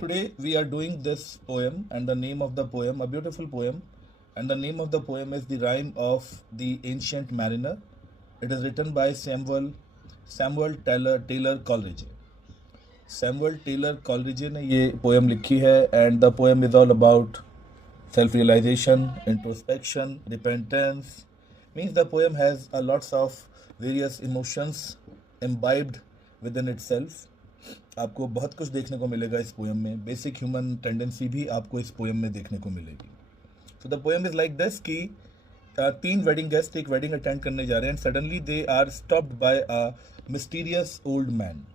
today we are doing this poem, and the name of the poem, a beautiful poem, and the name of the poem is The Rime of the Ancient Mariner. It is written by Samuel Taylor Coleridge. Samuel Taylor Coleridge ने ये poem लिखी है and the poem is all about self realisation, introspection, repentance. Means the poem has a lots of various emotions imbibed within itself. आपको बहुत कुछ देखने को मिलेगा इस पोएम में. बेसिक ह्यूमन टेंडेंसी भी आपको इस पोएम में देखने को मिलेगी. So the poem is like this कि तीन वेडिंग गेस्ट एक वेडिंग अटेंड करने जा रहे हैं and suddenly they are stopped by a mysterious old man.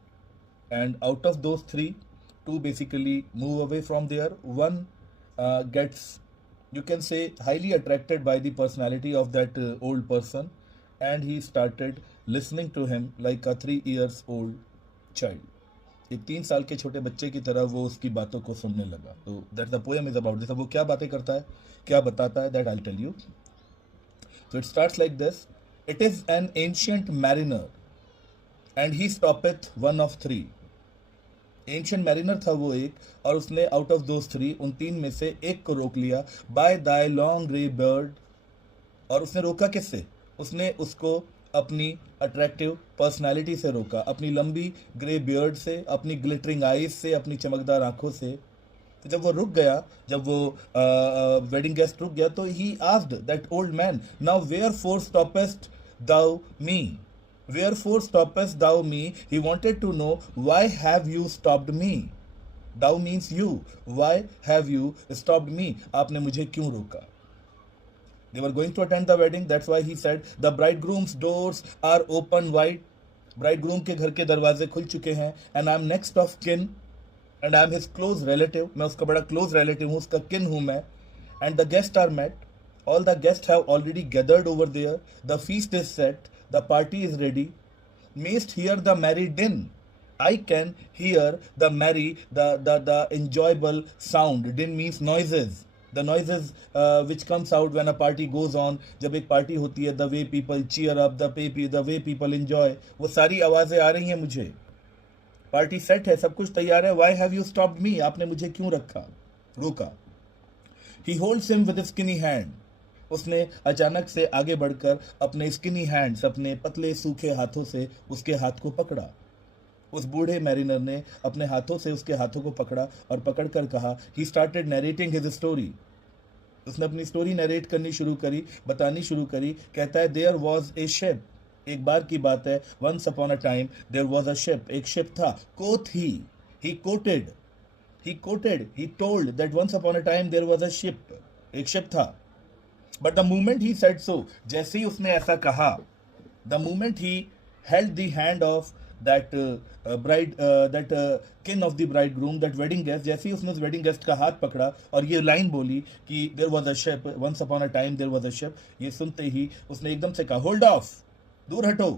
And out of those three, two basically move away from there. One gets, you can say, highly attracted by the personality of that old person, and he started listening to him like a 3 years old child. एक 3 साल के छोटे बच्चे की तरह वो उसकी बातों को सुनने लगा. तो that the poem is about this. अब वो क्या बातें करता है, क्या बताता है, that I tell you. So it starts like this. It is an ancient mariner and he stoppeth one of three. Ancient mariner था वो एक, और उसने आउट ऑफ दोज थ्री, उन तीन में से एक को रोक लिया. By thy long grey bird. और उसने रोका किससे? उसने उसको अपनी अट्रैक्टिव पर्सनालिटी से रोका, अपनी लंबी ग्रे बियर्ड से, अपनी ग्लिटरिंग आईज से, अपनी चमकदार आंखों से. तो जब वो रुक गया, जब वो वेडिंग गेस्ट रुक गया, तो he asked that old man, now wherefore stoppest thou me? Wherefore stoppest thou me? He wanted to know, why have you stopped me? Thou means you. Why have you stopped me? आपने मुझे क्यों रोका? They were going to attend the wedding. That's why he said, the bridegroom's doors are open wide. Bridegroom के घर के दरवाजे खुल चुके हैं. And I'm next of kin. And I'm his close relative. मैं उसका बड़ा close relative हूँ, उसका kin हूँ मैं. And the guests are met. All the guests have already gathered over there. The feast is set. The party is ready. Mayst hear the merry din. I can hear the merry, the enjoyable sound. Din means noises. The noises which comes out when a party goes on. जब एक party होती है, the way people cheer up, the way people enjoy. वो सारी आवाज़ें आ रही हैं मुझे. पार्टी सेट है, सब कुछ तैयार है. Why have you stopped me? आपने मुझे क्यों रोका? He holds him with his skinny hand. उसने अचानक से आगे बढ़कर अपने स्किनी हैंड्स, अपने पतले सूखे हाथों से उसके हाथ को पकड़ा. उस बूढ़े मैरिनर ने अपने हाथों से उसके हाथों को पकड़ा और पकड़कर कहा, he started narrating his story. उसने अपनी स्टोरी नरेट करनी शुरू करी, बतानी शुरू करी. कहता है, देयर वॉज ए शिप. एक बार की बात है, once upon a time there was a ship. एक शिप था. Quoth he quoted, he told that once upon a time there was a ship. एक शिप था. But the moment he said so, जैसे ही उसने ऐसा कहा, the moment he held the hand of that kin of the bridegroom, that wedding guest, जैसे ही उसने उस wedding guest का हाथ पकड़ा और ये लाइन बोली कि there was a ship, once upon a time there was a ship, ये सुनते ही उसने एकदम से कहा, hold off, दूर हटो,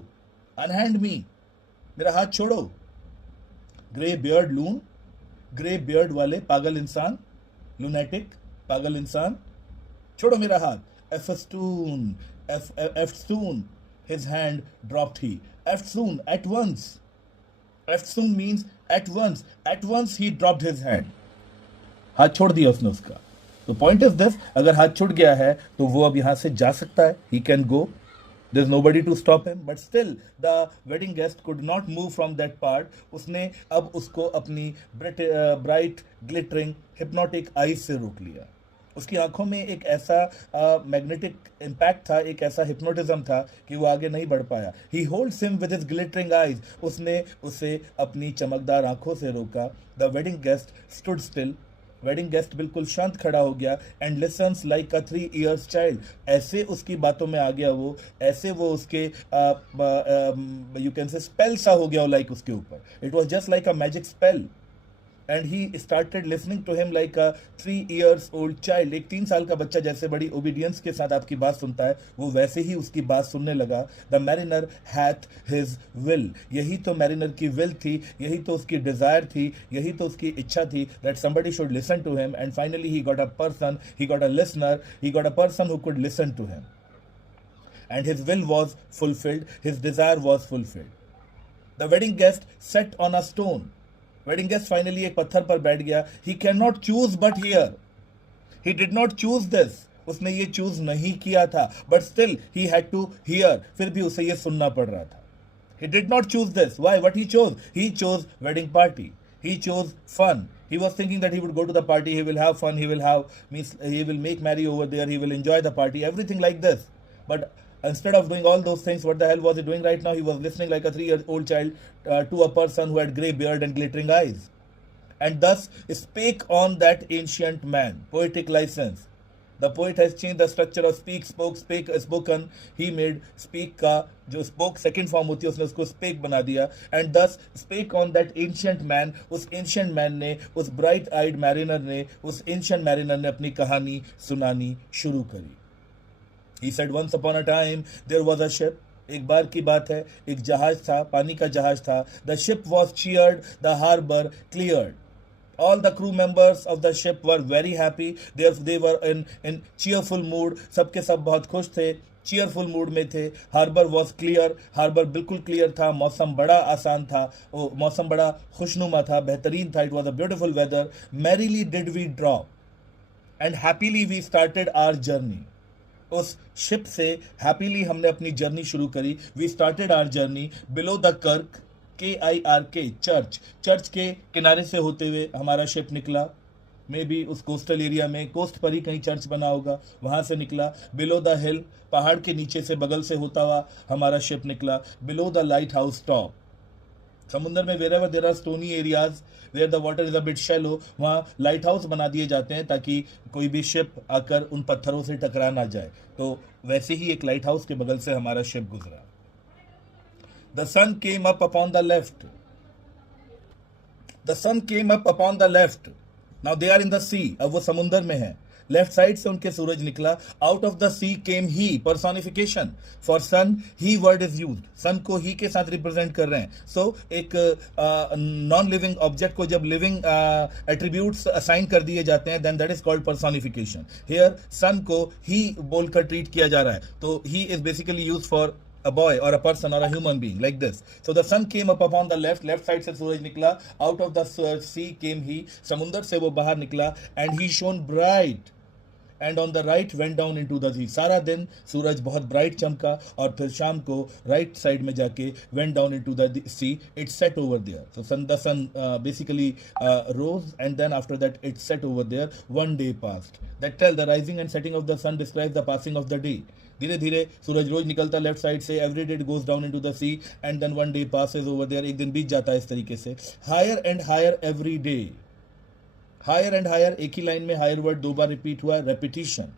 unhand me, मेरा हाथ छोड़ो. ग्रे बियर्ड लून, ग्रे बियर्ड वाले पागल इंसान, लूनेटिक पागल इंसान, छोड़ो मेरा हाथ. Eftsoon, his hand dropped he. Eftsoon, at once. Eftsoon means at once. At once he dropped his hand. हाथ छोड़ दिया उसने उसका. तो पॉइंट इज दिस, अगर हाथ छूट गया है तो वो अब यहाँ से जा सकता है. He can go. There's nobody to stop him. But still, the wedding guest could not move from that part. उसने अब उसको अपनी bright, glittering, hypnotic eyes से रोक लिया. उसकी आंखों में एक ऐसा मैग्नेटिक इम्पैक्ट था, एक ऐसा हिप्नोटिज्म था कि वो आगे नहीं बढ़ पाया. ही holds him with his glittering eyes. उसने उसे अपनी चमकदार आंखों से रोका. The wedding guest stood still. Wedding guest बिल्कुल शांत खड़ा हो गया. And lessons like a 3 years child. ऐसे उसकी बातों में आ गया वो, ऐसे वो उसके यू कैन से स्पेल सा हो गया लाइक उसके ऊपर. It was just like a magic spell. And he started listening to him like a 3 years old child. एक 3 साल का बच्चा जैसे बड़ी ओबीडियंस के साथ आपकी बात सुनता है, वो वैसे ही उसकी बात सुनने लगा. The mariner hath his will. यही तो मैरिनर की विल थी, यही तो उसकी डिजायर थी, यही तो उसकी इच्छा थी, that somebody should listen to him. And finally he got a person, he got a listener, he got a person who could listen to him. And his will was fulfilled, his desire was fulfilled. The wedding guest sat on a stone. Wedding guest finally एक पत्थर पर बैठ गया. He cannot choose but hear. He did not choose this. उसने ये choose नहीं किया था, but still he had to hear. फिर भी उसे ये सुनना पड़ रहा था. He did not choose this. Why? What he chose? He chose wedding party. He chose fun. He was thinking that he would go to the party, he will have fun, he will make merry over there, he will enjoy the party, everything like this. But instead of doing all those things, what the hell was he doing right now? He was listening like a 3-year-old child to a person who had grey beard and glittering eyes. And thus spake on that ancient man. Poetic license. The poet has changed the structure of speak, spoke, spake, spoken. He made speak का जो spoke second form होती है उसने उसको spake बना दिया. And thus spake on that ancient man. उस ancient man ने, उस bright eyed mariner ने, उस ancient mariner ने अपनी कहानी सुनानी शुरू करी. He said once upon a time there was a ship. एक बार की बात है, एक जहाज था, पानी का जहाज था. The ship was cheered, the harbor cleared. All the crew members of the ship were very happy. They were in cheerful mood. सबके सब बहुत खुश थे, cheerful mood में थे. Harbor was clear. Harbor बिल्कुल clear था. मौसम बड़ा आसान था. मौसम बड़ा खुशनुमा था, बेहतरीन था. It was a beautiful weather. Merrily did we drop, and happily we started our journey. उस शिप से हैप्पीली हमने अपनी जर्नी शुरू करी. We started our journey below the Kirk. KIRK church के किनारे से होते हुए हमारा शिप निकला. मे बी उस कोस्टल एरिया में, कोस्ट पर ही कहीं चर्च बना होगा, वहाँ से निकला. बिलो द हिल, पहाड़ के नीचे से बगल से होता हुआ हमारा शिप निकला. Below the light house top. समुद्र में wherever there are stony areas where the water is a bit shallow, वहाँ लाइट हाउस बना दिए जाते हैं ताकि कोई भी शिप आकर उन पत्थरों से टकरा ना जाए. तो वैसे ही एक लाइट हाउस के बगल से हमारा शिप गुजरा. The sun came up upon the left. The sun came up upon the left. Now they are in the sea. अब वो समुंदर में है. लेफ्ट साइड से उनके सूरज निकला. Out of the sea came he. Personification for sun. He word is used. Sun को ही के साथ रिप्रेजेंट कर रहे हैं. सो एक नॉन लिविंग ऑब्जेक्ट को जब लिविंग एट्रीब्यूट्स असाइन कर दिए जाते हैं, then that is called personification. Here sun को ही बोलकर ट्रीट किया जा रहा है. तो he is basically use for a boy or a person or a human being, like this. So the sun came up upon the left side से सूरज निकला. Out of the sea came he. समुंदर से वो बाहर निकला. And he shone bright. And on the right went down into the sea. सारा दिन सूरज बहुत ब्राइट चमका और फिर शाम को राइट साइड में जाके went down into the sea. It set over there. So the sun basically rose, and then after that it set over there. One day passed. That tell the rising and setting of the sun describes the passing of the day. धीरे धीरे सूरज रोज निकलता left side से. Every day it goes down into the sea, and then one day passes over there. एक दिन बीत जाता है इस तरीके से. Higher and higher every day. Higher and higher, एक ही लाइन में हायर वर्ड दो बार रिपीट हुआ है. Repetition.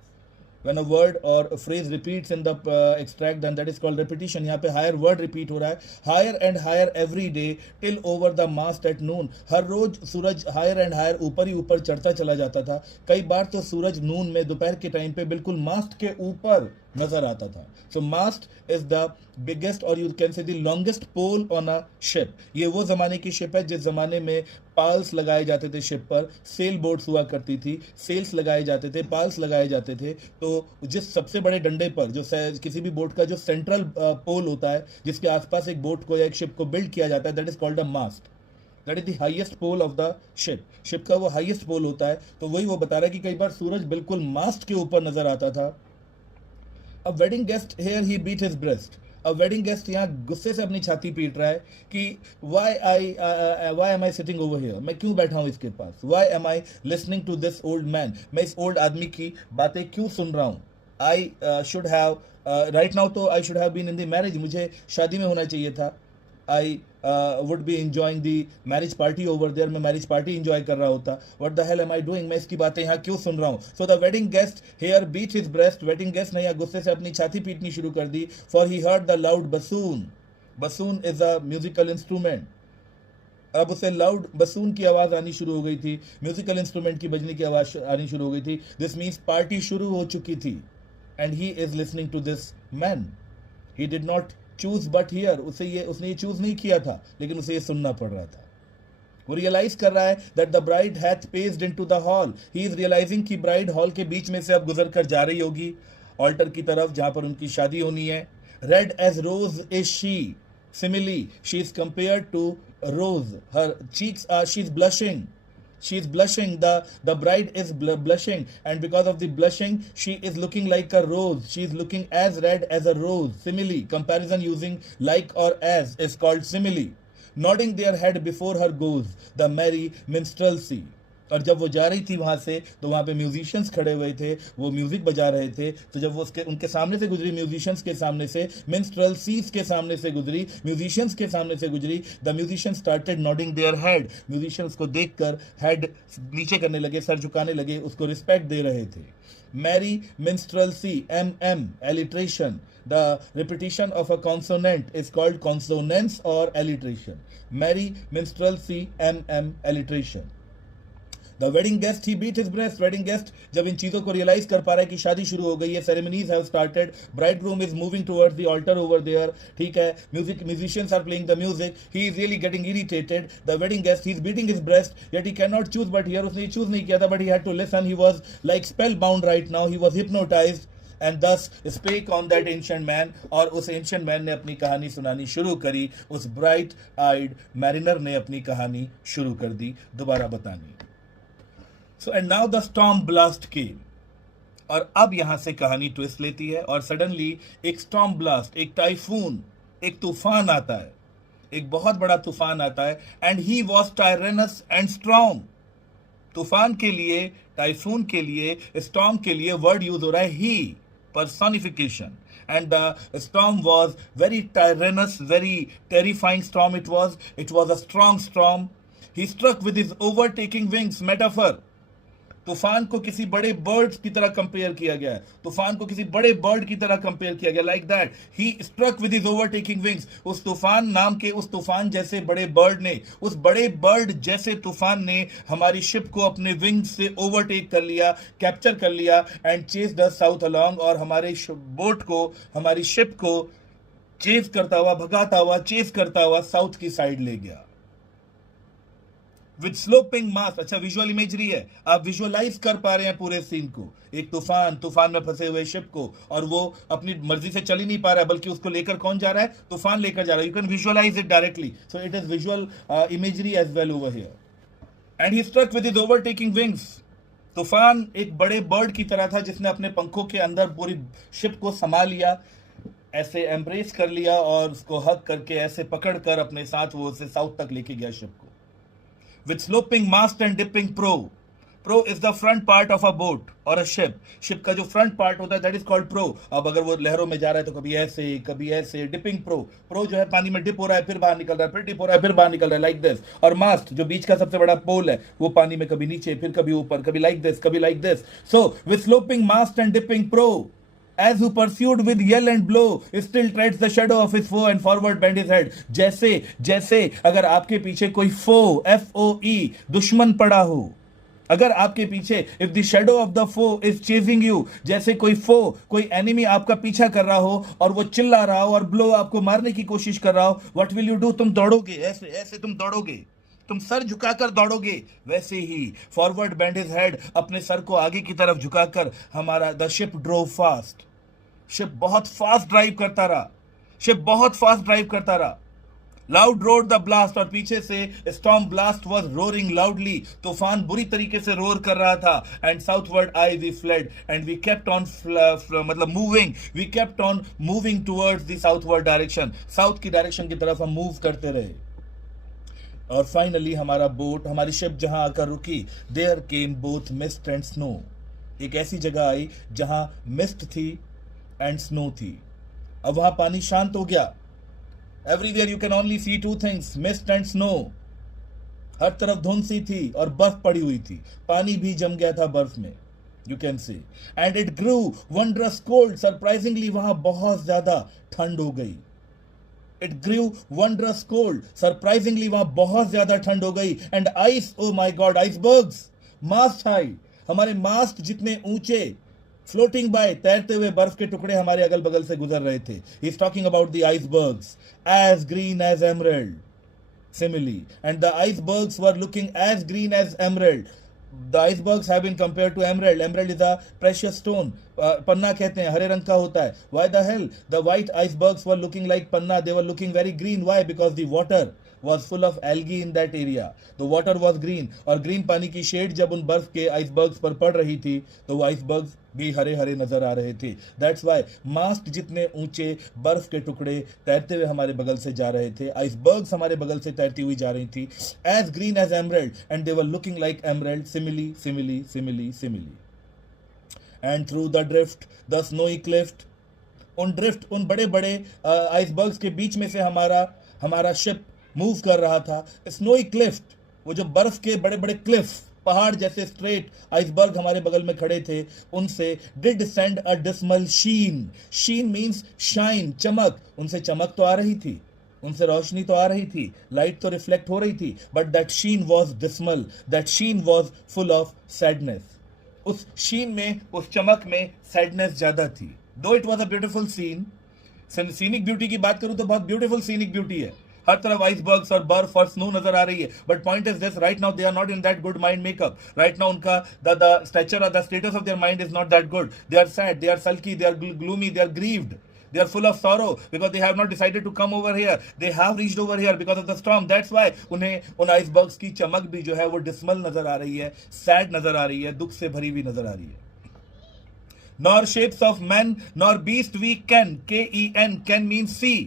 When a word or a phrase repeats in the extract, then that is called repetition. यहाँ पे higher word repeat हो रहा है. Higher and higher every day till over the mast at noon. Her rose Suraj higher and higher ऊपर ही ऊपर चढ़ता चला जाता था. कई बार तो सूरज नून में दोपहर के टाइम पे बिल्कुल मास्ट के ऊपर नजर आता था. So mast is the biggest or you can say the longest pole on a ship. ये वो जमाने की शिप है जिस जमाने में पाल्स लगाए जाते थे शिप पर. सेल बोट्स हुआ करती थी, सेल्स लगाए जाते थे, पाल्स लगाए जाते थे. तो जिस सबसे बड़े डंडे पर जो किसी भी बोट का जो सेंट्रल पोल होता है, जिसके आसपास एक बोट को या एक शिप को बिल्ड किया जाता है, that is called a mast. That is the highest pole of the ship. Ship का वो हाईएस्ट पोल होता है. तो वही वो बता रहा है कि कई बार सूरज बिल्कुल मास्ट के ऊपर नजर आता था. A wedding guest here he beat his breast. A wedding guest यहाँ गुस्से से अपनी छाती पीट रहा है कि why am I sitting over here? मैं क्यों बैठा हूँ इसके पास? Why am I listening to this old man? मैं इस old आदमी की बातें क्यों सुन रहा हूँ? I should have right now तो I should have been in the marriage. मुझे शादी में होना चाहिए था. I would be enjoying the marriage party over there. मैं marriage party enjoy कर रहा होता. What the hell am I doing? मैं इसकी बातें यहाँ क्यों सुन रहा हूँ? So the wedding guest here beat his breast. Wedding guest ने यहाँ गुस्से से अपनी छाती पीटनी शुरू कर दी. For he heard the loud bassoon. Bassoon is a musical instrument. अब उसे लाउड बसून की आवाज आनी शुरू हो गई थी. म्यूजिकल इंस्ट्रूमेंट की बजने की आवाज आनी शुरू हो गई थी. दिस मीन्स पार्टी शुरू हो चुकी थी. And he is listening to this man. He did not choose but hear. उसने ये चूज नहीं किया था, लेकिन उसे ये सुनना पड़ रहा था. वो रियलाइज कर रहा है that the bride hath paced into the hall. He is realising कि ब्राइड हॉल के बीच में से अब गुजर कर जा रही होगी ऑल्टर की तरफ, जहां पर उनकी शादी होनी है. Red as rose is she. Simile, she is compared to a rose. Her cheeks are, she's blushing. She's blushing. The bride is blushing, and because of the blushing, she is looking like a rose. She is looking as red as a rose. Simile, comparison using like or as is called simile. Nodding their head before her goes the merry minstrelsy. और जब वो जा रही थी वहां से तो वहां पे म्यूजिशियंस खड़े हुए थे, वो म्यूजिक बजा रहे थे। तो जब वो उसके उनके सामने से गुजरी, म्यूजिशियंस के सामने से, मिन्स्ट्रेल्सीज के सामने से गुजरी, म्यूजिशियंस के सामने से गुजरी, the musicians started nodding their head. Musicians को देखकर हेड नीचे करने लगे, सर झुकाने लगे, उसको रिस्पेक्ट दे रहे थे। Merry minstrelsy, MM, alliteration. The repetition of a consonant is called consonance or alliteration. Merry minstrelsy, MM, alliteration. The wedding guest, he beat his breast. Wedding guest जब इन चीज़ों को रियलाइज कर पा रहा है कि शादी शुरू हो गई है, ceremonies have started, bridegroom is moving towards the altar over there, ठीक है, musicians are playing the music, he is really getting irritated. The wedding guest, he is beating his breast, yet he cannot choose, but here उसने choose नहीं किया था, but he had to listen. He was like spellbound right now, he was hypnotized. And thus spake on that ancient man, और उस ancient man ने अपनी कहानी सुनानी शुरू करी, उस bright eyed mariner ने अपनी कहानी शुरू कर दी दोबारा बतानी। So and now the storm blast came, और अब यहां से कहानी ट्विस्ट लेती है, और सडनली एक स्टॉर्म ब्लास्ट, एक टाइफून, एक तूफान आता है, एक बहुत बड़ा तूफान आता है। And he was tyrannous and strong. तूफान के लिए, टाइफून के लिए, स्टॉर्म के लिए वर्ड यूज हो रहा है ही, personification. And the storm was very tyrannous, very terrifying storm. It was a strong storm. He struck with his overtaking wings. Metaphor. तूफान को किसी बड़े बर्ड की तरह कंपेयर किया गया है, तूफान को किसी बड़े बर्ड की तरह कंपेयर किया गया, like that he struck with his overtaking wings. उस तूफान नाम के उस तूफान जैसे बड़े बर्ड ने, उस बड़े बर्ड जैसे तूफान ने हमारी शिप को अपने विंग्स से ओवरटेक कर लिया, कैप्चर कर लिया, and chased us south along, और हमारे बोट को, हमारी शिप को चेस करता हुआ, भगाता हुआ, चेस करता हुआ साउथ की साइड ले गया। विद स्लोपिंग मास्ट, अच्छा विजुअल इमेजरी है, आप विजुअलाइज कर पा रहे हैं पूरे सीन को, एक तूफान में फंसे हुए शिप को, और वो अपनी मर्जी से चल ही नहीं पा रहा है, बल्कि उसको लेकर कौन जा रहा है, तूफान लेकर जा रहा है। You can visualise it directly, so it is visual imagery as well over here. And he struck with his overtaking wings. तूफान एक बड़े बर्ड की तरह था जिसने अपने पंखों के अंदर पूरी शिप को समा लिया, ऐसे एम्ब्रेस कर लिया, और उसको हक करके ऐसे पकड़कर अपने साथ वो उसे साउथ तक लेके गया शिप को। With sloping mast and dipping prow. Prow is the front part of a boat or a ship. Ship का जो front part होता है that is called prow. अब अगर वो लहरों में जा रहा है तो कभी ऐसे dipping prow. Prow जो है पानी में डिप हो रहा है, फिर बाहर निकल रहा है, फिर डिप हो रहा है, फिर बाहर निकल रहा है, like this. और mast जो बीच का सबसे बड़ा पोल है, वो पानी में कभी नीचे, फिर कभी ऊपर, कभी like this, कभी like this. So with sloping mast and dipping prow, as who pursued with yell and blow, still treads the shadow of his foe and forward bend his head. जैसे अगर आपके पीछे कोई foe, FOE, दुश्मन पड़ा हो, अगर आपके पीछे, if the shadow of the foe is chasing you, जैसे कोई foe, कोई enemy आपका पीछा कर रहा हो और वो चिल्ला रहा हो और blow आपको मारने की कोशिश कर रहा हो, what will you do? तुम दौड़ोगे, ऐसे तुम दौड़ोगे, तुम सर झुकाकर दौड़ोगे। वैसे ही फॉरवर्ड बेंड हिज हेड, अपने सर को आगे की तरफ झुकाकर हमारा the ship drove fast, ship बहुत फास्ट ड्राइव करता रहा, शिप बहुत फास्ट ड्राइव करता रहा। लाउड रोड द ब्लास्ट, और पीछे से storm blast was roaring loudly, तूफान बुरी तरीके से रोर कर रहा था। And southward I we fled and we kept on we kept on moving towards the southward direction, south की डायरेक्शन की तरफ हम मूव करते रहे। और फाइनली हमारा बोट, हमारी शिप जहां आकर रुकी, there came both mist and snow, एक ऐसी जगह आई जहां मिस्ट थी एंड स्नो थी। अब वहां पानी शांत हो गया। Everywhere you can only see two things, mist and snow. हर तरफ धुंध सी थी और बर्फ पड़ी हुई थी, पानी भी जम गया था बर्फ में, you can see. And it grew wondrous cold, surprisingly वहां बहुत ज्यादा ठंड हो गई। It grew wondrous cold, surprisingly वहां बहुत ज्यादा ठंड हो गई। And ice, oh my god, icebergs, mast high, हमारे मास्ट जितने ऊंचे, फ्लोटिंग बाय, तैरते हुए बर्फ के टुकड़े हमारे अगल बगल से गुजर रहे थे। He is talking about the icebergs, as green as emerald, simile, and the icebergs were looking as green as emerald. The icebergs have been compared to emerald. Emerald is a precious stone. पन्ना कहते हैं, हरे रंग का होता है. Why the hell? The white icebergs were looking like panna. They were looking very green. Why? Because the water was full of algae in that area. The water was green. और green पानी की shade जब उन बर्फ के icebergs पर पड़ रही थी तो वो आइसबर्ग्स भी हरे हरे नजर आ रहे थे. दैट्स वाई मास्ट जितने ऊंचे बर्फ के टुकड़े तैरते हुए हमारे बगल से जा रहे थे, आइसबर्ग्स हमारे बगल से तैरती हुई जा रही थी, as green as emerald, and they were looking like emerald. Simile simile simile simile. And through the drift the snowy clift, उन बड़े बड़े आइसबर्ग्स के बीच में से हमारा शिप मूव कर रहा था. स्नोई क्लिफ्ट, वो जो बर्फ के बड़े बड़े क्लिफ, पहाड़ जैसे स्ट्रेट आइसबर्ग हमारे बगल में खड़े थे, उनसे did send a dismal sheen. Sheen means shine, चमक. उनसे चमक तो आ रही थी, उनसे रोशनी तो आ रही थी, लाइट तो रिफ्लेक्ट हो रही थी, but that sheen was dismal. That sheen was full of sadness. उस शीन में, उस चमक में सैडनेस ज्यादा थी. Though it was a beautiful scene. Scenic beauty की बात करूं तो बहुत ब्यूटीफुल सीनिक ब्यूटी है. हर तरफ आइसबर्ग्स और बर्फ और स्नो नजर आ रही है. But point is this, right now they are not in that good mind makeup. Right now उनका द स्टेचर और the status of their mind is not that good. They are sad, they are sulky, they are gloomy, they are grieved. They are full of sorrow because they have not decided to come over here. They have reached over here because of the storm. That's why उन्हें उन icebergs की चमक भी जो है वो dismal नजर आ रही है, सैड नजर आ रही है, दुख से भरी हुई नजर आ रही है. Nor shapes of men nor beast we can, K-E-N, can means see.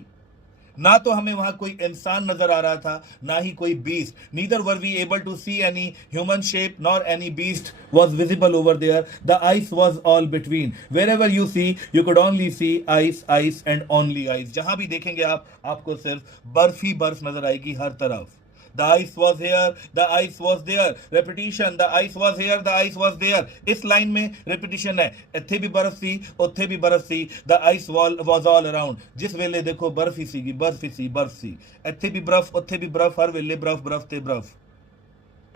ना तो हमें वहां कोई इंसान नजर आ रहा था, ना ही कोई beast. Neither were we able to see any human shape nor any beast was visible over there. The ice was all between. Wherever you see you could only see ice, ice and only ice. जहां भी देखेंगे आप, आपको सिर्फ बर्फ ही बर्फ नजर आएगी हर तरफ. The ice was here, the ice was there. Repetition, the ice was here, the ice was there. इस लाइन में repetition है. ਇੱਥੇ भी बर्फ सी, ਉੱਥੇ भी बर्फ सी. The ice wall was all around. जिस वेले देखो बर्फ ही सीगी, बर्फ ही सी, बर्फ सी. ਇੱਥੇ भी बर्फ, ਉੱਥੇ भी बर्फ, हर वेले बर्फ, बर्फ ते बर्फ.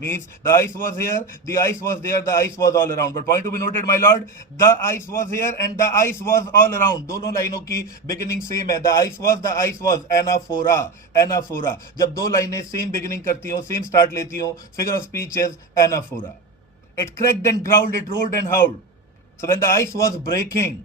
Means the ice was here, the ice was there, the ice was all around. But point to be noted, my lord, the ice was here and the ice was all around. दोनों लाइनों की beginning same है. The ice was anaphora, anaphora. जब दो लाइनें same beginning करती हो, same start लेती हो, figure of speech is anaphora. It cracked and growled, it rolled and howled. So when the ice was breaking,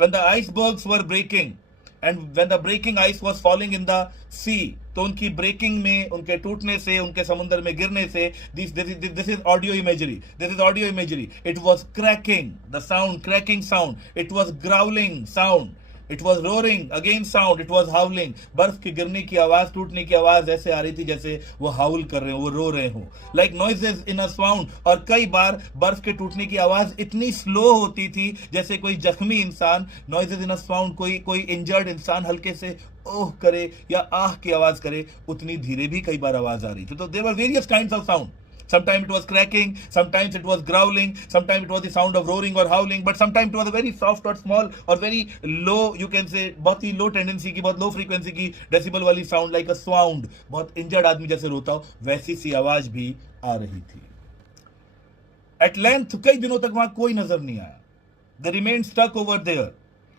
when the icebergs were breaking, and when the breaking ice was falling in the sea, तो उनकी breaking में, उनके टूटने से, उनके समुद्र में गिरने से, this is audio imagery. This is audio imagery. It was cracking, the sound, cracking sound. It was growling sound. It was roaring, again sound. It was howling. बर्फ की गिरने की आवाज, टूटने की आवाज ऐसे आ रही थी जैसे वो हाउल कर रहे हो, वो रो रहे हो. Like noises in a sound. और कई बार बर्फ के टूटने की आवाज इतनी स्लो होती थी जैसे कोई जख्मी इंसान, noises in a sound, कोई इंजर्ड इंसान हल्के से ओह करे या आह की आवाज करे, उतनी धीरे भी कई बार आवाज आ रही थी. तो there were various kinds of sound. Sometimes it was cracking, sometimes it was growling, sometimes it was the sound of roaring or howling, but sometimes it was a very soft or small or very low, you can say, बहुत ही low tendency की, बहुत low frequency की decibel वाली sound, like a sound. बहुत injured आदमी जैसे रोता हो, वैसी सी आवाज भी आ रही थी. At length, कई दिनों तक वहां कोई नजर नहीं आया. They remained stuck over there.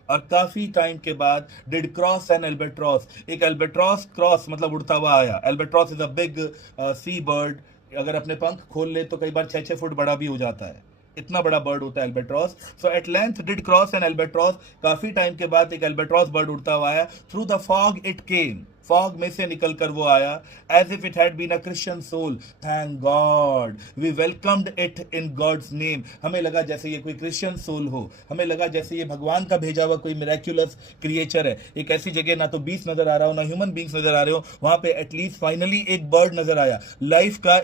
और काफी टाइम के बाद डिड क्रॉस एन एल्बेट्रॉस, एक एल्बेट्रॉस क्रॉस मतलब उड़ता हुआ आया. Albatross is a big sea bird. अगर अपने पंख खोल ले तो कई बार 6-6 फुट बड़ा भी हो जाता है, इतना बड़ा बर्ड होता है albatross. So at length did cross an albatross, काफी टाइम के बाद एक एल्बेट्रॉस बर्ड उड़ता हुआ आया. Through the fog it came, fog में से निकलकर वो आया. As if it had been a Christian soul. Thank God we welcomed it in God's name. हमें लगा जैसे ये कोई क्रिश्चियन सोल हो, हमें लगा जैसे ये भगवान का भेजा हुआ कोई मिरेक्युलस क्रिएचर है. एक ऐसी जगह ना तो बीस्ट नजर आ रहा हो, ना ह्यूमन बींग्स नजर आ रहे हो, वहां पे एटलीस्ट फाइनली एक बर्ड नजर आया. लाइफ का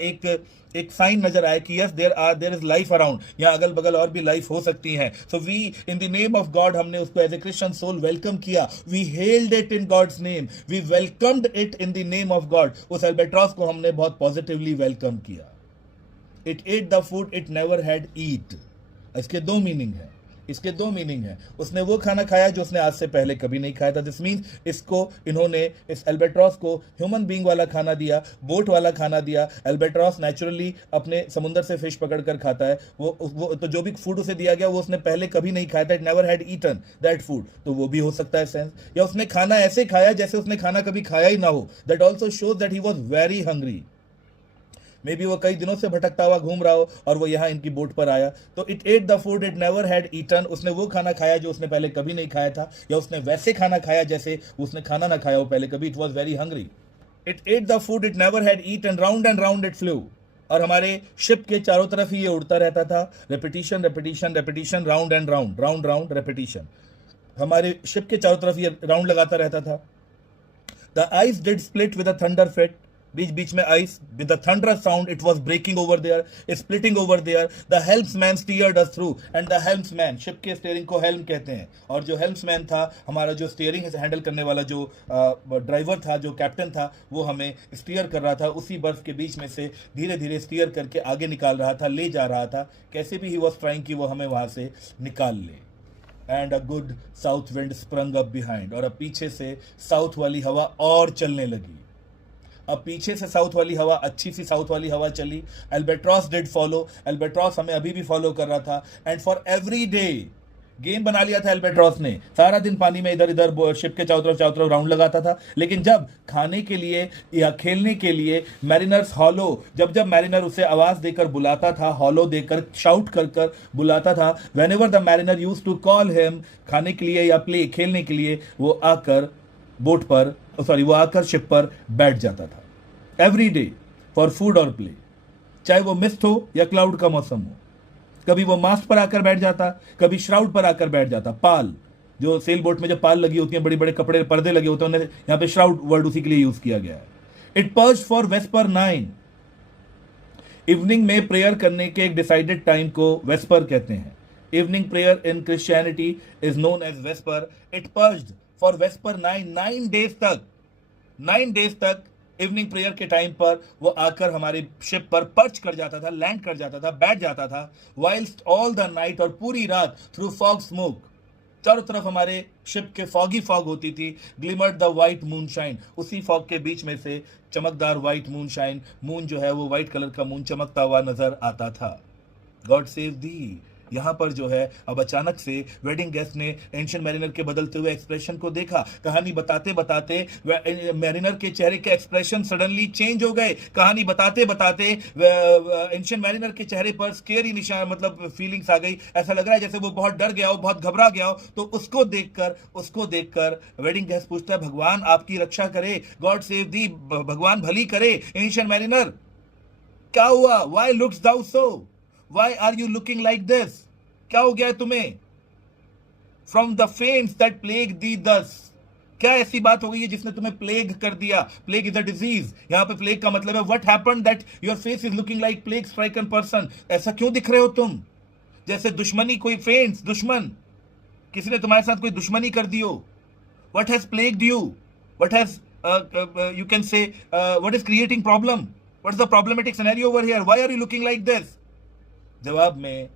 एक साइन नजर आया कि yes there is life around, यहाँ अगल बगल और भी लाइफ हो सकती है. So we in the name of God, हमने उसको as a Christian soul welcome किया. We held it in God's name, we welcomed it in the name of God. उस एल्बेट्रॉस को हमने बहुत पॉजिटिवली वेलकम किया. It ate the food it never had eat. इसके दो मीनिंग है, इसके दो मीनिंग है. उसने वो खाना खाया जो उसने आज से पहले कभी नहीं खाया था. दिस मीन्स इसको, इन्होंने इस एल्बेट्रॉस को ह्यूमन बीइंग वाला खाना दिया, बोट वाला खाना दिया. एल्बेट्रॉस नेचुरली अपने समुद्र से फिश पकड़कर खाता है. वो तो जो भी फूड उसे दिया गया वो उसने पहले कभी नहीं खाया था. It never had eaten that food. तो वो भी हो सकता है सेंस, या उसने खाना ऐसे खाया जैसे उसने खाना कभी खाया ही ना हो. That also shows that he was very hungry. May be वो कई दिनों से भटकता हुआ घूम रहा हो और वो यहाँ इनकी बोट पर आया। तो it ate the food it never had eaten, उसने वो खाना खाया जो उसने पहले कभी नहीं खाया था, या उसने वैसे खाना खाया जैसे उसने खाना ना खाया हो पहले कभी। It was very hungry. It ate the food it never had eaten, round and round it flew. और हमारे शिप के चारों तरफ ही ये उड़ता रहता था। Repetition repetition repetition, round and round, round round repetition. हमारे शिप के चारों तरफ ये राउंड लगाता रहता था। The ice did split with a thunder fit, बीच बीच में ice with the thunderous sound it was breaking over there, splitting over there. The helmsman steered us through, and the helmsman, ship के steering को helm कहते हैं, और जो हेल्म्समैन था हमारा जो स्टीयरिंग हैंडल करने वाला जो ड्राइवर था, जो कैप्टन था, वो हमें स्टीयर कर रहा था, उसी बर्फ के बीच में से धीरे धीरे स्टीयर करके आगे निकाल रहा था, ले जा रहा था। कैसे भी ही वॉज ट्राइंग कि वो हमें वहां से निकाल ले। And a good south wind sprung up behind, और अब पीछे से साउथ वाली हवा और चलने लगी। अब पीछे से साउथ वाली हवा, अच्छी सी साउथ वाली हवा चली। एल्बेट्रॉस डिड फॉलो, एल्बेट्रॉस हमें अभी भी फॉलो कर रहा था। And for every day, game बना लिया था एल्बेट्रॉस ने, सारा दिन पानी में इधर इधर शिप के चारों तरफ राउंड लगाता था। लेकिन जब खाने के लिए या खेलने के लिए मैरिनर्स हॉलो, जब जब मैरिनर उसे आवाज देकर बुलाता था, हॉलो देकर, शाउट कर कर बुलाता था, whenever the mariner used to call him, खाने के लिए या प्ले, खेलने के लिए, वो आकर बोट पर, वो आकर शिप पर बैठ जाता था। एवरी डे फॉर फूड और प्ले, चाहे वो मिस्ट हो या क्लाउड का मौसम हो। कभी वो मास्ट पर आकर बैठ जाता, कभी श्राउड पर आकर बैठ जाता। पाल, जो सेल बोट में जो पाल लगी होती है, बड़ी बड़े कपड़े पर्दे लगे होते हैं, उन्हें यहां पे श्राउड वर्ड उसी के लिए यूज किया गया है। It perch for vesper 9, evening में प्रेयर करने के एक डिसाइडेड टाइम को वेस्पर कहते हैं। Evening prayer in Christianity is known as vesper. It perched for vesper 9, 9 days तक, 9 डेज तक इवनिंग प्रेयर के टाइम पर वो आकर हमारे शिप पर पर्च कर जाता था, लैंड कर जाता था, बैठ जाता था। वाइल्स्ट ऑल द नाइट, और पूरी रात, थ्रू फॉग स्मोक, चारों तरफ हमारे शिप के फॉगी फॉग होती थी। ग्लिमर्ड द व्हाइट मूनशाइन, उसी फॉग के बीच में से चमकदार व्हाइट मूनशाइन, मून जो है वो व्हाइट कलर का मून चमकता हुआ नजर आता था। गॉड सेव दी, यहां पर जो है अब अचानक से वेडिंग गेस्ट ने एंशिएंट मैरिनर के बदलते हुए एक्सप्रेशन को देखा। कहानी बताते बताते मैरिनर के चेहरे के एक्सप्रेशन सडनली चेंज हो गए। कहानी बताते बताते एंशिएंट मैरिनर के चेहरे पर स्केरी निशान, मतलब फीलिंग्स आ गई। ऐसा लग रहा है जैसे वो बहुत डर गया हो, बहुत घबरा गया हो। तो उसको देखकर वेडिंग गेस्ट पूछता है, भगवान आपकी रक्षा करे, गॉड सेव दी, भगवान भली करे एंशिएंट मैरिनर, क्या हुआ? Why looks thou so, Why are you looking like this? क्या हो गया है तुम्हें? From the faints that plague thee thus, क्या ऐसी बात हो गई है जिसने तुम्हें प्लेग कर दिया? प्लेग इज अ डिजीज, यहां पे प्लेग का मतलब है what happened that your face is looking like plague stricken person. ऐसा क्यों दिख रहे हो तुम? जैसे दुश्मनी, कोई फेंट्स, दुश्मन, किसी ने तुम्हारे साथ कोई दुश्मनी कर दी हो। What has plagued you? What has you can say what is creating problem? What is the problematic scenario over here? Why are you looking like this? जवाब में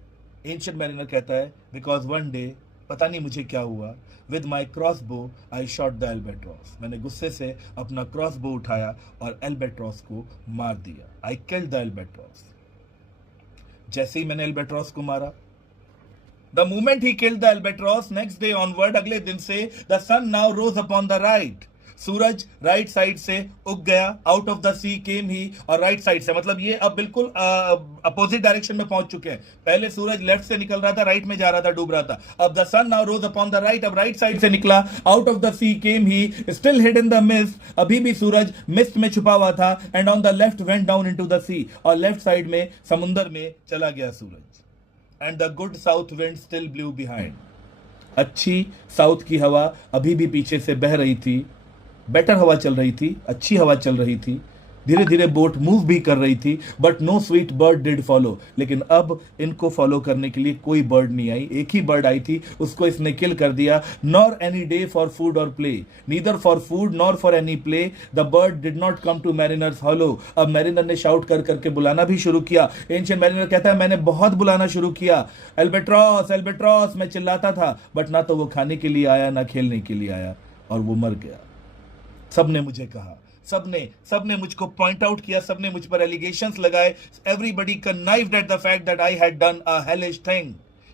एंशिएंट मैरिनर कहता है, बिकॉज वन डे, पता नहीं मुझे क्या हुआ, with my cross बो आई शॉट द एल्बेट्रॉस, मैंने गुस्से से अपना क्रॉस बो उठाया और एल्बेट्रॉस को मार दिया। आई किल्ड द एल्बेट्रॉस, जैसे ही मैंने एल्बेट्रॉस को मारा, the moment he killed the albatross, next day onward, अगले दिन से, the sun now rose upon the right, सूरज राइट साइड से उग गया, out of the sea came he, और राइट साइड से मतलब ये अब बिल्कुल अपोजिट डायरेक्शन में पहुंच चुके हैं। पहले सूरज लेफ्ट से निकल रहा था, राइट में जा रहा था, डूब रहा था। अब the sun now rose upon the right, अब राइट साइड से निकला, out of the sea came he, still hid in the mist, अभी भी सूरज मिस्ट में छुपा हुआ था। And on the left went down into the sea, और लेफ्ट साइड में समुंदर में चला गया सूरज। And the good south wind still blew behind, अच्छी साउथ की हवा अभी भी पीछे से बह रही थी, बेटर हवा चल रही थी, अच्छी हवा चल रही थी, धीरे धीरे बोट मूव भी कर रही थी। But no sweet bird did follow, लेकिन अब इनको फॉलो करने के लिए कोई बर्ड नहीं आई। एक ही बर्ड आई थी, उसको इसने किल कर दिया। Nor any day for food और play, neither for food nor for any play, the bird did not come to mariners hollo. अब मैरिनर ने शाउट कर करके बुलाना भी शुरू किया। एंशिएंट मैरिनर कहता है, मैंने बहुत बुलाना शुरू किया, एल्बेट्रॉस एल्बेट्रॉस, मैं चिल्लाता था, बट ना तो वो खाने के लिए आया, ना खेलने के लिए आया, और वो मर गया। सबने मुझे कहा, सबने मुझको पॉइंट आउट किया, सबने मुझ पर एलिगेशंस लगाए। Everybody connived at the fact that I had done a hellish thing,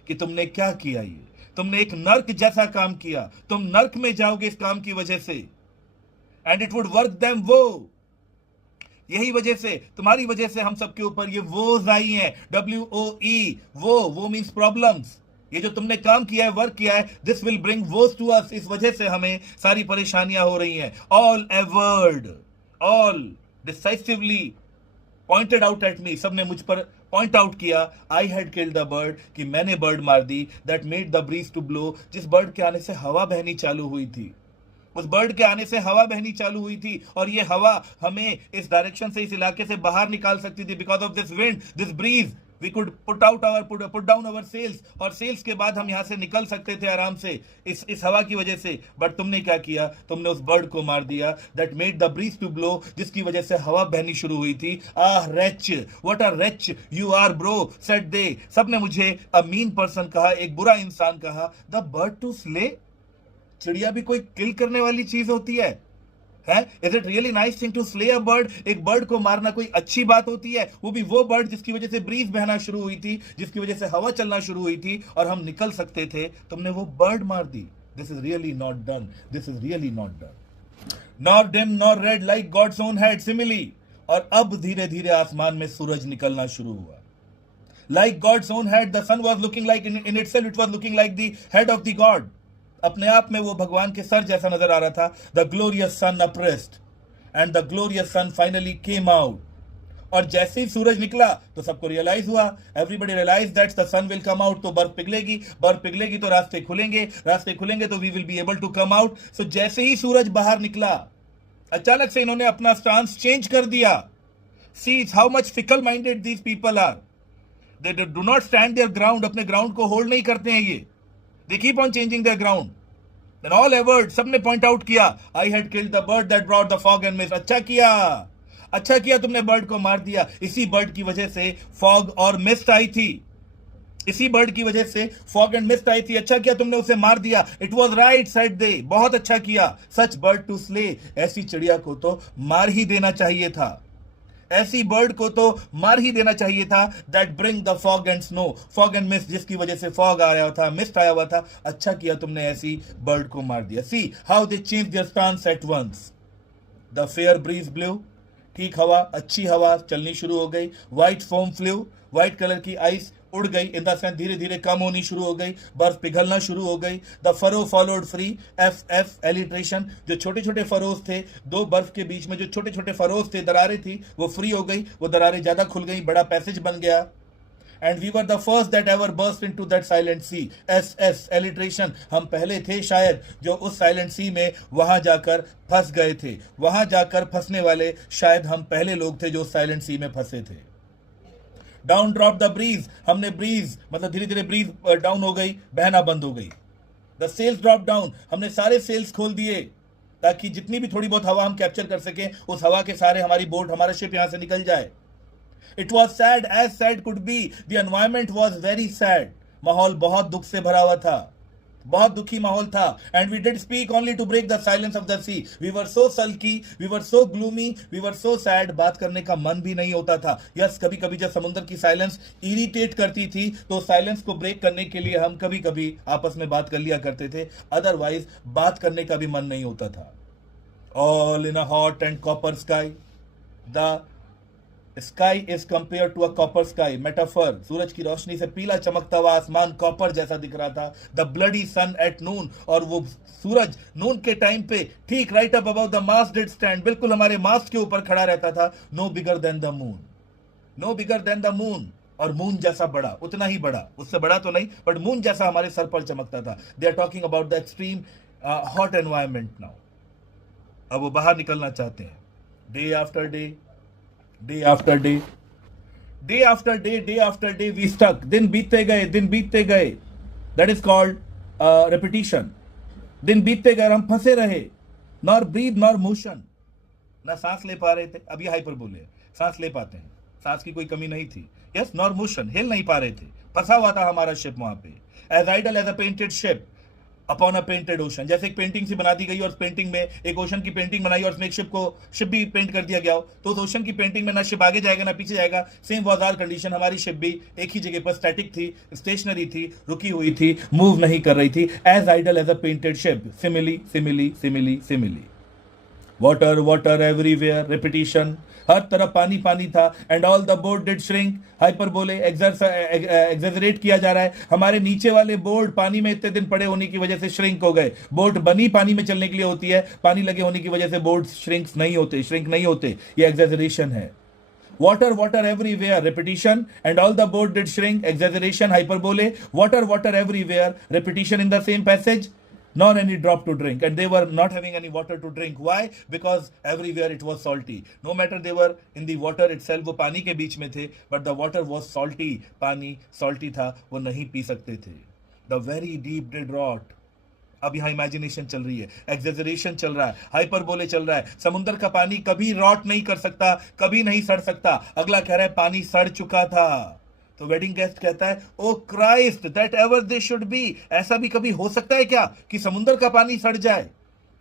कि तुमने क्या किया, ये तुमने एक नर्क जैसा काम किया, तुम नर्क में जाओगे इस काम की वजह से। And it would work them वो, यही वजह से, तुम्हारी वजह से हम सबके ऊपर ये वोज आई हैं, WOE, वो मीन्स प्रॉब्लम्स। ये जो तुमने काम किया है, वर्क किया है, this will bring woe to us. इस वजह से हमें सारी परेशानियां हो रही हैं। All averred, all decisively pointed out at me, सबने मुझ पर पॉइंट आउट किया, I had killed the bird, कि मैंने बर्ड मार दी, that made the breeze to blow, जिस बर्ड के आने से हवा बहनी चालू हुई थी। उस बर्ड के आने से हवा बहनी चालू हुई थी, और ये हवा हमें इस डायरेक्शन से, इस इलाके से बाहर निकाल सकती थी। Because of this wind, this breeze, we could put down our sails, और सेल्स के बाद हम यहां से निकल सकते थे आराम से इस हवा की वजह से। बट तुमने क्या किया, तुमने उस बर्ड को मार दिया, that made the breeze to blow, जिसकी वजह से हवा बहनी शुरू हुई थी। Ah wretch, what a wretch you are bro, said they, सबने मुझे अ मीन पर्सन कहा, एक बुरा इंसान कहा। द बर्ड टू स्ले, चिड़िया भी कोई किल करने वाली चीज होती है? Is it really nice thing to slay a bird? एक बर्ड को मारना कोई अच्छी बात होती है? वो भी वो बर्ड जिसकी वजह से ब्रीज बहना शुरू हुई थी, जिसकी वजह से हवा चलना शुरू हुई थी और हम निकल सकते थे। तुमने वो बर्ड मार दी। This is really not done, this is really not done. Nor dim nor red like God's own head, simile. और अब धीरे धीरे आसमान में सूरज निकलना शुरू हुआ। Like God's own head, the sun was looking like in itself, it was looking like the head of the God. अपने आप में वो भगवान के सर जैसा नजर आ रहा था। The glorious sun uprist and the glorious sun finally came out. और जैसे ही सूरज निकला तो सबको रियलाइज हुआ, everybody realise that the sun will come out. तो बर्फ पिघलेगी, बर्फ पिघलेगी तो रास्ते खुलेंगे, रास्ते खुलेंगे तो we will be able to come out. So जैसे ही सूरज बाहर निकला, अचानक से इन्होंने अपना स्टांस चेंज कर दिया। See how much fickle minded these people are. They do not stand their ground, अपने ग्राउंड को होल्ड नहीं करते हैं ये। They keep on changing their ground. Then all ever, सबने point out किया, I had killed the bird that brought the fog and mist. अच्छा किया, अच्छा किया तुमने बर्ड को मार दिया। इसी बर्ड की वजह से फॉग और मिस्ट आई थी, इसी बर्ड की वजह से फॉग एंड मिस्ट आई थी। अच्छा किया तुमने उसे मार दिया। It was right said they, बहुत अच्छा किया। सच बर्ड टू स्ले, ऐसी चिड़िया को तो मार ही देना चाहिए था, ऐसी बर्ड को तो मार ही देना चाहिए था। That bring the fog and snow, fog and mist, जिसकी वजह से फॉग आया था, मिस्ट आया हुआ था। अच्छा किया तुमने ऐसी बर्ड को मार दिया। See how they change their stance at once. The fair breeze blew, ठीक हवा, अच्छी हवा चलनी शुरू हो गई। White foam flew, white colour की आइस उड़ गई, इन द सेंस धीरे धीरे कम होनी शुरू हो गई, बर्फ पिघलना शुरू हो गई। The furrow followed free, F alliteration, जो छोटे छोटे फरोज थे, दो बर्फ के बीच में जो छोटे छोटे फरोज थे, दरारें थी, वो फ्री हो गई, वो दरारें ज्यादा खुल गई, बड़ा पैसेज बन गया। And we were the first that ever burst into that silent sea, S alliteration, हम पहले थे शायद जो उस साइलेंट सी में वहां जाकर फंस गए थे। वहां जाकर फंसने वाले शायद हम पहले लोग थे जो साइलेंट सी में फंसे थे। डाउन ड्रॉप द ब्रीज, हमने ब्रीज मतलब धीरे धीरे ब्रीज डाउन हो गई, बहना बंद हो गई। द सेल्स ड्रॉप डाउन, हमने सारे सेल्स खोल दिए ताकि जितनी भी थोड़ी बहुत हवा हम कैप्चर कर सकें, उस हवा के सारे हमारी बोट, हमारा शिप यहां से निकल जाए। It was sad as sad could be, the environment was very sad, माहौल बहुत दुख से भरा हुआ था, बहुत दुखी माहौल था। And we did speak only to break the silence of the sea, we were so sulky, we were so gloomy, we were so sad, बात करने का मन भी नहीं होता था। यस, कभी कभी जब समुद्र की साइलेंस इरिटेट करती थी तो साइलेंस को ब्रेक करने के लिए हम कभी कभी आपस में बात कर लिया करते थे, अदरवाइज बात करने का भी मन नहीं होता था। All in a hot and copper sky, the sky is compare to a copper sky, metaphor, सूरज की रोशनी से पीला चमकता हुआ आसमान कॉपर जैसा दिख रहा था। The bloody sun at noon, और वो सूरज नून के टाइम पे ठीक right up about the mast did stand, बिल्कुल हमारे मास्ट के ऊपर खड़ा रहता था। No bigger than the moon, no bigger than the moon, और मून जैसा बड़ा, उतना ही बड़ा, उससे बड़ा तो नहीं बट मून जैसा हमारे सर पर चमकता था। They are talking about the extreme hot environment now. अब वो बाहर निकलना चाहते हैं। Day after day, day after day, day after day, day after day we stuck, दिन बीतते गए, दिन बीतते गए, दैट इज कॉल्ड रेपिटिशन। दिन बीतते गए, हम फंसे रहे, नॉर ब्रीथ नॉर मोशन, ना सांस ले पा रहे थे। अब ये हाइपर बोले, सांस ले पाते हैं, सांस की कोई कमी नहीं थी। यस, नॉर मोशन, हिल नहीं पा रहे थे, फंसा हुआ था हमारा शिप वहां पे। As idle as a painted ship upon a painted ocean, जैसे एक पेंटिंग सी बना दी गई और उस पेंटिंग में एक ओशन की पेंटिंग बनाई और उसमें एक शिप भी पेंट कर दिया गया हो, तो उस ओशन की पेंटिंग में ना शिप आगे जाएगा ना पीछे जाएगा। सेम वाज आवर कंडीशन, हमारी शिप भी एक ही जगह पर स्टैटिक थी, स्टेशनरी थी, रुकी हुई थी, मूव नहीं कर रही थी। As idle as a painted ship, simile simile simile simile. Water water everywhere, repetition, हर तरफ पानी पानी था। And all the board did shrink, hyperbole, exaggerate किया जा रहा है, हमारे नीचे वाले बोर्ड पानी में इतने दिन पड़े होने की वजह से श्रिंक हो गए। बोर्ड बनी पानी में चलने के लिए होती है, पानी लगे होने की वजह से बोर्ड श्रिंक नहीं होते, ये एग्जैजरेशन है। Water, water everywhere, repetition, and all the board did shrink, exaggeration, hyperbole, water, water everywhere, repetition in the same passage, nor any drop to drink. And they were not having any water to drink. Why? Because everywhere it was salty. No matter they were in the water itself, वो पानी के बीच में थे, but the water was salty. पानी salty था, वो नहीं पी सकते थे. The very deep did rot. अब यहां इमेजिनेशन चल रही है, एग्जेजरेशन चल रहा है, हाइपरबोले चल रहा है। समुद्र का पानी कभी रॉट नहीं कर सकता, कभी नहीं सड़ सकता। अगला कह रहा है पानी सड़ चुका था। तो वेडिंग गेस्ट कहता है, O Christ, that ever they should be, ऐसा भी कभी हो सकता है क्या कि समुद्र का पानी सड़ जाए?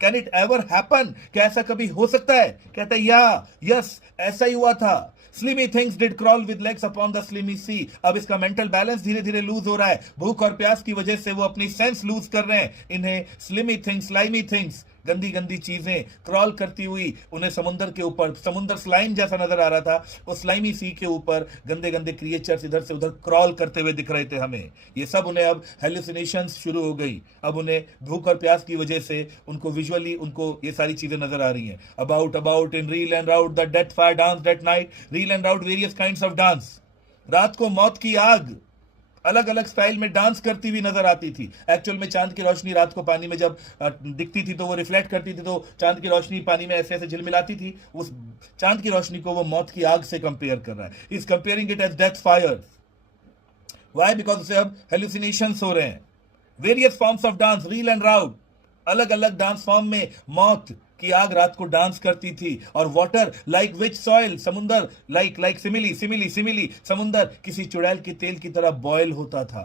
कैन इट एवर हैपन, क्या ऐसा कभी हो सकता है? कहता है या, यस, ऐसा ही हुआ था। Slimy things did crawl with legs upon the slimy sea. अब इसका मेंटल बैलेंस धीरे धीरे लूज हो रहा है, भूख और प्यास की वजह से वो अपनी सेंस लूज कर रहे हैं। इन्हें स्लिमी थिंग्स, स्लाइमी थिंग्स, गंदी गंदी चीजें क्रॉल करती हुई उन्हें समुद्र के ऊपर, समुद्र स्लाइम जैसा नजर आ रहा था, वो स्लाइमी सी के ऊपर गंदे गंदे क्रिएचर्स इधर से उधर क्रॉल करते हुए दिख रहे थे हमें। ये सब उन्हें अब हेलुसिनेशंस शुरू हो गई। अब उन्हें भूख और प्यास की वजह से उनको विजुअली उनको ये सारी चीजें नजर आ रही हैं। About in reel and route the death fire dance that night, reel and route various kinds of dance. रात को मौत की आग अलग अलग स्टाइल में डांस करती हुई नजर आती थी। एक्चुअल में चांद की रोशनी रात को पानी में जब दिखती थी तो वो रिफ्लेक्ट करती थी, तो चांद की रोशनी पानी में ऐसे ऐसे झिलमिलाती थी। उस चांद की रोशनी को वो मौत की आग से कंपेयर कर रहा है। Is comparing it as death fire. Why? Because उसे अब हेलुसिनेशंस हो रहे हैं। Various forms of dance, reel and rout, अलग अलग डांस फॉर्म में मौत की आग रात को डांस करती थी। और वाटर लाइक विच सॉइल, समुंदर लाइक सिमिली, समुंदर किसी चुड़ैल के तेल की तरह बॉयल होता था।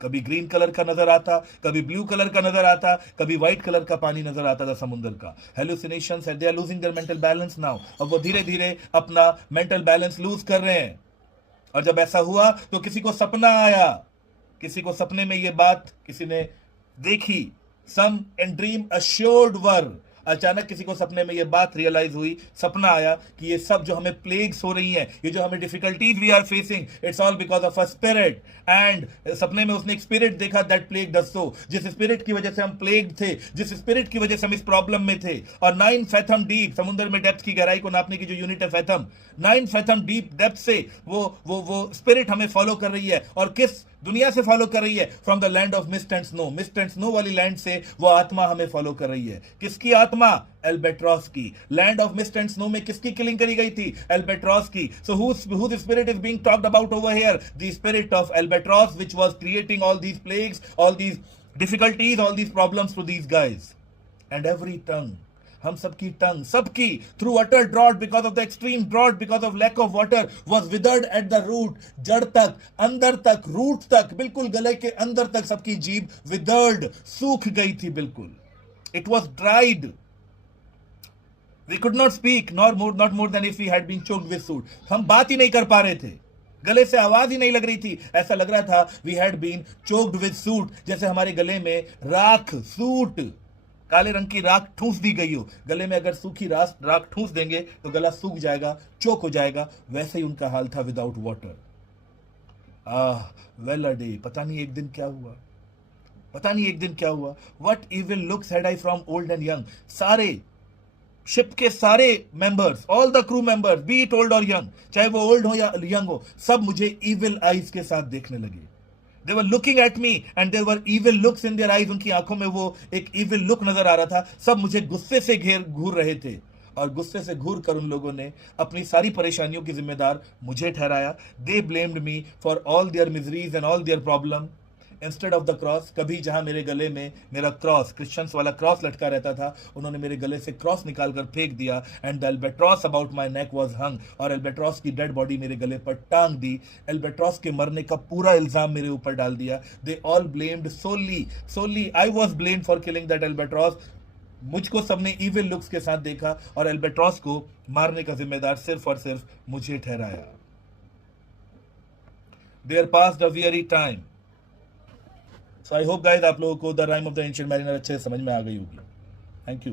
कभी ग्रीन कलर का नजर आता, कभी ब्लू कलर का नजर आता, कभी व्हाइट कलर का पानी नजर आता था समुद्र का। Hallucinations, they are losing their mental balance now. अब वो धीरे धीरे अपना मेंटल बैलेंस लूज कर रहे हैं। और जब ऐसा हुआ तो किसी को सपना आया, किसी को सपने में ये बात किसी ने देखी। सम इन ड्रीम अश्योर्ड वर, अचानक किसी को सपने में ये बात रियलाइज हुई, सपना आया कि ये सब जो हमें प्लेग्स हो रही हैं, ये जो हमें difficulties we are facing, it's all because of a spirit. And सपने में उसने एक स्पिरिट देखा दैट प्लेग दस सो, जिस स्पिरिट की वजह से हम प्लेग्ड थे, जिस स्पिरिट की वजह से हम इस प्रॉब्लम में थे। और 9 फैथम डीप, समुद्र में डेप्थ की गहराई को नापने की जो यूनिट है फैथम, 9 फैथम डीप डेप्थ से वो स्पिरिट हमें फॉलो कर रही है। और किस दुनिया से फॉलो कर रही है? From the land of mist and snow, mist and snow वाली लैंड से वो आत्मा हमें फॉलो कर रही है। किसकी आत्मा? एल्बेट्रॉस की। Land of mist and snow में किसकी किलिंग करी गई थी? एल्बेट्रॉस की। सो whose spirit is being talked about over here? The spirit of albatross, which was creating all these plagues, all these difficulties, all these problems to these guys. And every tongue, हम सबकी tongue, सबकी, through utter drought, because of the extreme drought, because of lack of water, was withered at the root, जड़ तक, अंदर तक, root तक, बिल्कुल गले के अंदर तक सबकी जीभ विदर्ड, सूख गई थी बिल्कुल। It was dried. We could not speak, not more than if we had been choked with soot. हम बात ही नहीं कर पा रहे थे, गले से आवाज ही नहीं लग रही थी। ऐसा लग रहा था we had been choked with soot, जैसे हमारे गले में राख, सूट, काले रंग की राख ठूंस दी गई हो। गले में अगर सूखी राख ठूंस देंगे तो गला सूख जाएगा, चोक हो जाएगा। वैसे ही उनका हाल था without water. Well a day, पता नहीं एक दिन क्या हुआ, पता नहीं एक दिन क्या हुआ। What evil looks had I from old and young. सारे शिप के सारे members, all the crew members, B it old और यंग, चाहे वो ओल्ड हो या यंग हो, सब मुझे इविल आईज के साथ देखने लगे। They were looking at me and there were evil looks in their eyes. उनकी आंखों में वो एक evil look नजर आ रहा था। सब मुझे गुस्से से घूर रहे थे और गुस्से से घूर कर उन लोगों ने अपनी सारी परेशानियों की जिम्मेदार मुझे ठहराया। They blamed me for all their miseries and all their problem instead of the cross. कभी जहां मेरे गले में मेरा क्रॉस, क्रिश्चियंस वाला क्रॉस लटका रहता था, उन्होंने मेरे गले से क्रॉस निकालकर फेंक दिया। And the albatross about my neck was hung, और एल्बेट्रॉस की डेड बॉडी मेरे गले पर टांग दी। एल्बेट्रॉस के मरने का पूरा इल्जाम मेरे ऊपर डाल दिया। They all blamed solely I was blamed for killing that albatross. मुझको सबने इविल लुक्स के साथ देखा और एल्बेट्रॉस को मारने का जिम्मेदार सिर्फ और सिर्फ मुझे ठहराया। There passed a weary time. So I hope guys आप लोगों को the rime of the ancient mariner अच्छे से समझ में आ गई होगी। Thank you.